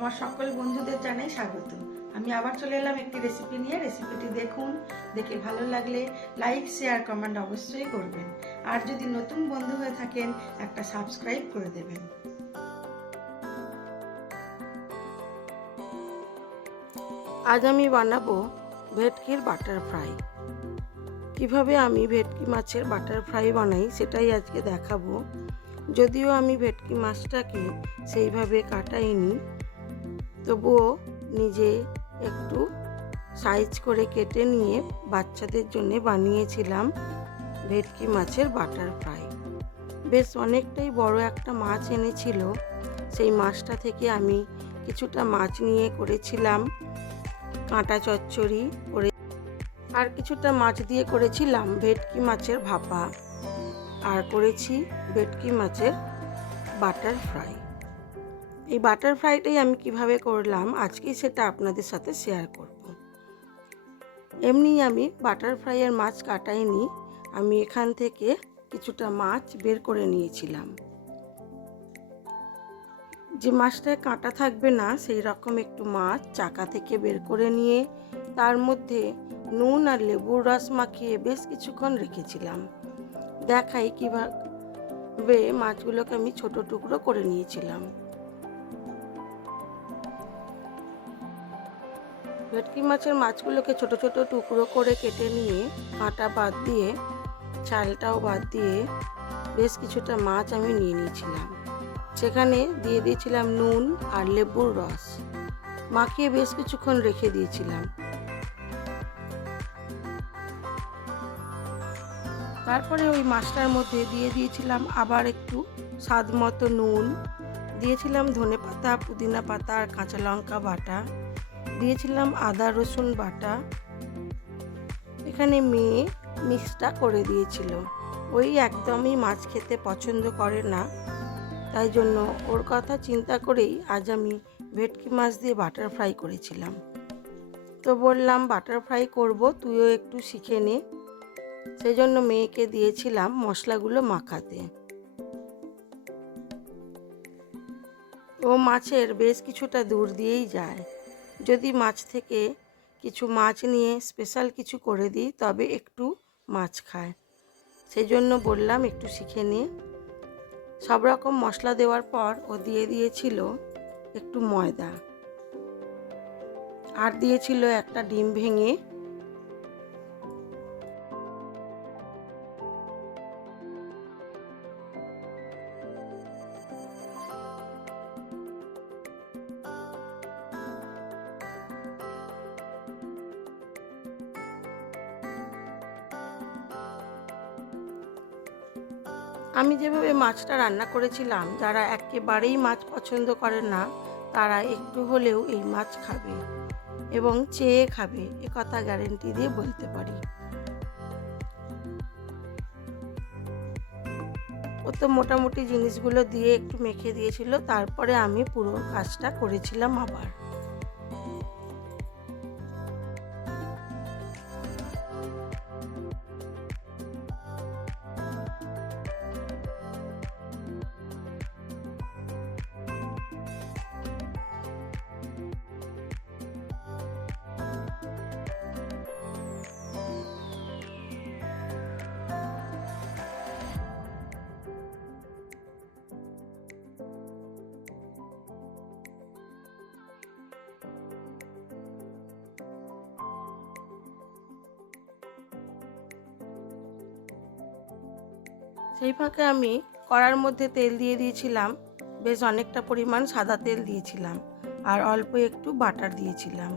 আমার সকল বন্ধুদের জানাই স্বাগত। আমি আবার চলে এলাম একটি রেসিপি নিয়ে। রেসিপিটি দেখুন, দেখে ভালো লাগলে লাইক, শেয়ার, কমেন্ট অবশ্যই করবেন। আর যদি নতুন বন্ধু হয়ে থাকেন একটা সাবস্ক্রাইব করে দেবেন। আজ আমি বানাবো ভেটকির বাটার ফ্রাই। কিভাবে আমি ভেটকি মাছের বাটার ফ্রাই বানাই সেটাই আজকে দেখাবো। যদিও আমি ভেটকি মাছটাকে সেইভাবে কাটাইনি, তবুও নিজে একটু সাইজ করে কেটে নিয়ে বাচ্চাদের জন্য বানিয়েছিলাম ভেটকি মাছের বাটার ফ্রাই। বেশ অনেকটাই বড় একটা মাছ এনেছিল, সেই মাছটা থেকে আমি কিছুটা মাছ নিয়ে করেছিলাম কাঁটা চচ্চড়ি করে, আর কিছুটা মাছ দিয়ে করেছিলাম ভেটকি মাছের ভাপা, আর করেছি ভেটকি মাছের বাটার ফ্রাই। এই বাটার ফ্রাইটাই আমি কিভাবে করলাম আজকে সেটা আপনাদের সাথে শেয়ার করব। এমনি আমি বাটার ফ্রাইয়ের মাছ কাটাইনি, আমি এখান থেকে কিছুটা মাছ বের করে নিয়েছিলাম। যে মাছটায় কাঁটা থাকবে না সেই রকম একটু মাছ চাকা থেকে বের করে নিয়ে তার মধ্যে নুন আর লেবুর রস মাখিয়ে বেশ কিছুক্ষণ রেখেছিলাম। দেখাই কিভাবে মাছগুলোকে আমি ছোট টুকরো করে নিয়েছিলাম। ভেটকি মাছের মাছগুলোকে ছোট ছোট টুকরো করে কেটে নিয়ে কাঁটা বাদ দিয়ে, ছালটাও বাদ দিয়ে বেশ কিছুটা মাছ আমি নিয়ে নিয়েছিলাম। সেখানে দিয়ে দিয়েছিলাম নুন আর লেবুর রস মাখিয়ে বেশ কিছুক্ষণ রেখে দিয়েছিলাম। তারপরে ওই মাছটার মধ্যে দিয়ে দিয়েছিলাম আবার একটু স্বাদ মতো নুন, দিয়েছিলাম ধনে পাতা, পুদিনা পাতা আর কাঁচা লঙ্কা বাটা, দিয়েছিলাম আদা রসুন বাটা। এখানে মেয়ে মিক্সটা করে দিয়েছিল, ওই একদমই মাছ খেতে পছন্দ করে না, তাই জন্য ওর কথা চিন্তা করেই আজ আমি ভেটকি মাছ দিয়ে বাটার ফ্রাই করেছিলাম। তো বললাম বাটার ফ্রাই করব, তুইও একটু শিখে নে। সেই জন্য মেয়েকে দিয়েছিলাম মশলাগুলো মাখাতে। ও মাছের বেশ কিছুটা দূর দিয়েই যায়। যদি মাছ থেকে কিছু মাছ নিয়ে স্পেশাল কিছু করে দিই তবে একটু মাছ খায়, সেই জন্য বললাম একটু শিখে নে। সব রকম মশলা দেওয়ার পর ও দিয়ে দিয়েছিল একটু ময়দা, আর দিয়েছিল একটা ডিম ভেঙে। আমি যেভাবে মাছটা রান্না করেছিলাম, যারা একেবারেই মাছ পছন্দ করে না তারা একটু হলেও এই মাছ খাবে এবং চেয়ে খাবে, একথা গ্যারেন্টি দিয়ে বলতে পারি। ও তো মোটামুটি জিনিসগুলো দিয়ে একটু মেখে দিয়েছিল, তারপরে আমি পুরো কাজটা করেছিলাম আবার। সেই ফাঁকে আমি কড়ার মধ্যে তেল দিয়ে দিয়েছিলাম, বেশ অনেকটা পরিমাণ সাদা তেল দিয়েছিলাম, আর অল্প একটু বাটার দিয়েছিলাম।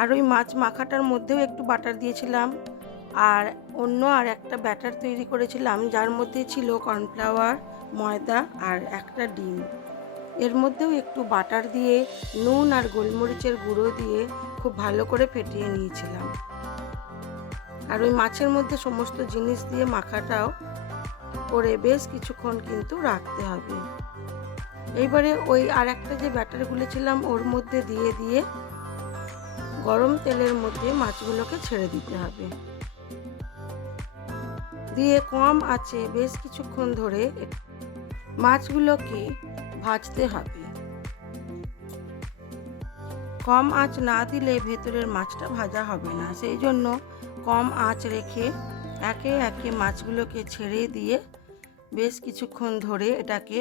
আর ওই মাছ মাখাটার মধ্যেও একটু বাটার দিয়েছিলাম, আর অন্য আর একটা ব্যাটার তৈরি করেছিলাম যার মধ্যে ছিল কর্নফ্লাওয়ার, ময়দা আর একটা ডিম। এর মধ্যেও একটু বাটার দিয়ে নুন আর গোলমরিচের গুঁড়ো দিয়ে খুব ভালো করে ফেটিয়ে নিয়েছিলাম। আর ওই মাছের মধ্যে সমস্ত জিনিস দিয়ে মাখাটাও করে বেশ কিছুক্ষণ কিন্তু রাখতে হবে। এইবারে ওই আর একটা যে ব্যাটার গুলেছিলাম ওর মধ্যে দিয়ে দিয়ে গরম তেলের মধ্যে মাছগুলোকে ছেড়ে দিতে হবে, দিয়ে কম আঁচে বেশ কিছুক্ষণ ধরে মাছগুলোকে ভাজতে হবে। কম আঁচ না দিলে ভেতরের মাছটা ভাজা হবে না, সেই জন্য কম আঁচ রেখে একে একে মাছগুলোকে ছেড়ে দিয়ে বেশ কিছুক্ষণ ধরে এটাকে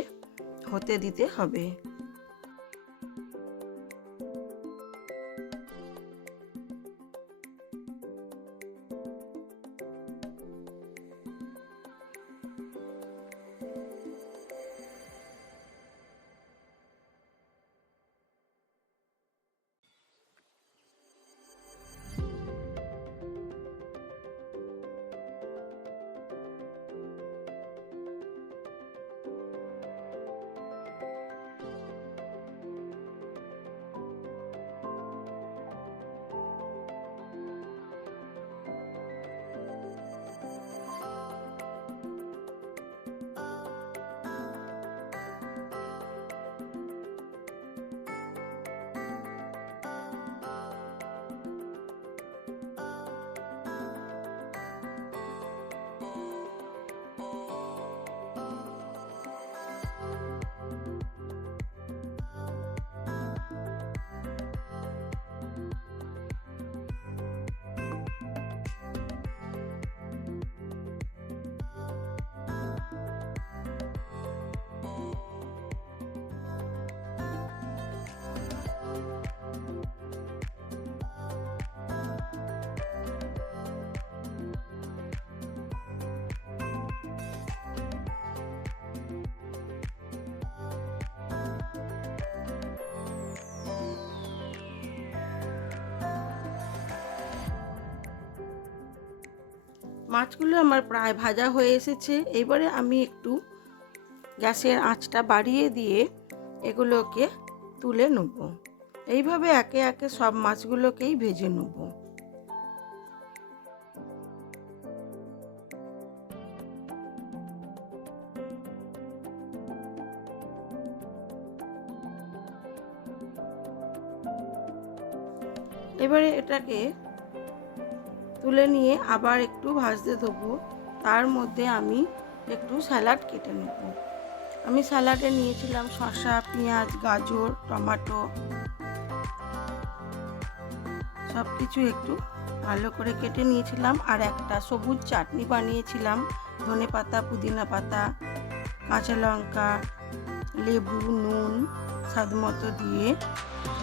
হতে দিতে হবে। মাছগুলো আমার প্রায় ভাজা হয়ে এসেছে। এবারে আমি একটু গ্যাসের আঁচটা বাড়িয়ে দিয়ে এগুলোকে তুলে নেব। এইভাবে একে একে সব মাছগুলোকেই ভেজে নেব। এবারে এটাকে তুলে নিয়ে আবার একটু ভাজতে দেবো। তার মধ্যে আমি একটু স্যালাড কেটে নেব। আমি স্যালাডে নিয়েছিলাম শসা, পেঁয়াজ, গাজর, টমেটো, সব কিছু একটু ভালো করে কেটে নিয়েছিলাম। আর একটা সবুজ চাটনি বানিয়েছিলাম, ধনেপাতা, পুদিনা পাতা, কাঁচা লঙ্কা, লেবু, নুন স্বাদমতো দিয়ে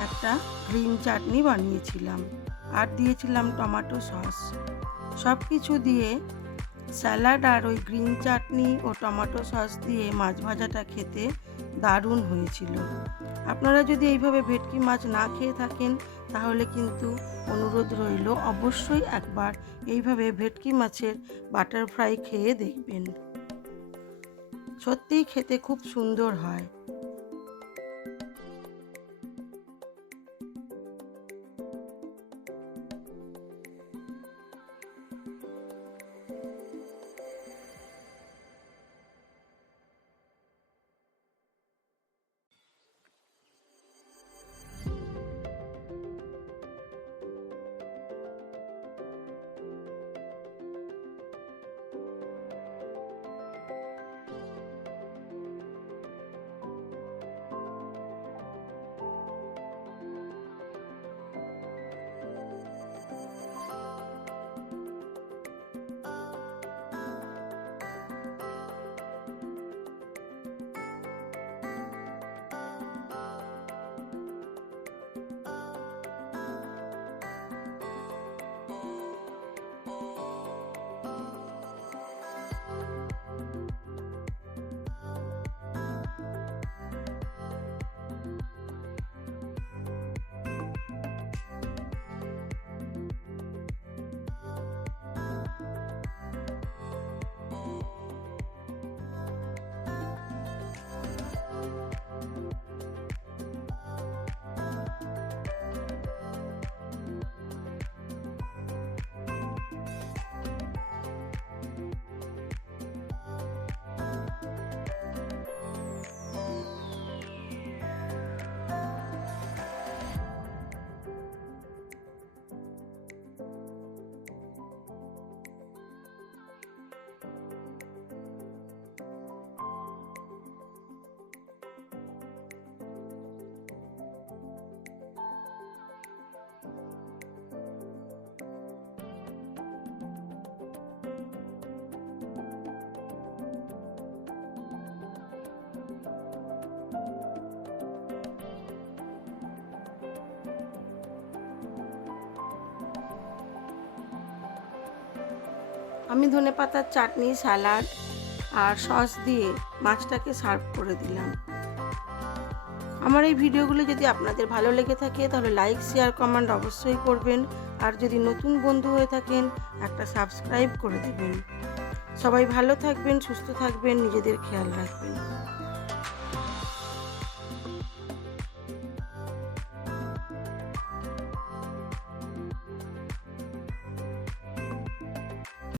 একটা গ্রিন চাটনি বানিয়েছিলাম। আর দিয়েছিলাম টমেটো সস। সব কিছু দিয়ে স্যালাড আর ওই গ্রিন চাটনি ও টমেটো সস দিয়ে মাছ ভাজাটা খেতে দারুণ হয়েছিল। আপনারা যদি এইভাবে ভেটকি মাছ না খেয়ে থাকেন তাহলে কিন্তু অনুরোধ রইল অবশ্যই একবার এইভাবে ভেটকি মাছের বাটার ফ্রাই খেয়ে দেখবেন। সত্যিই খেতে খুব সুন্দর হয়। আমি ধনেপাতার চাটনি, স্যালাড আর সস দিয়ে মাছটাকে সার্ভ করে দিলাম। আমার এই ভিডিওগুলো যদি আপনাদের ভালো লেগে থাকে তাহলে লাইক, শেয়ার, কমেন্ট অবশ্যই করবেন। আর যদি নতুন বন্ধু হয়ে থাকেন একটা সাবস্ক্রাইব করে দেবেন। সবাই ভালো থাকবেন, সুস্থ থাকবেন, নিজেদের খেয়াল রাখবেন।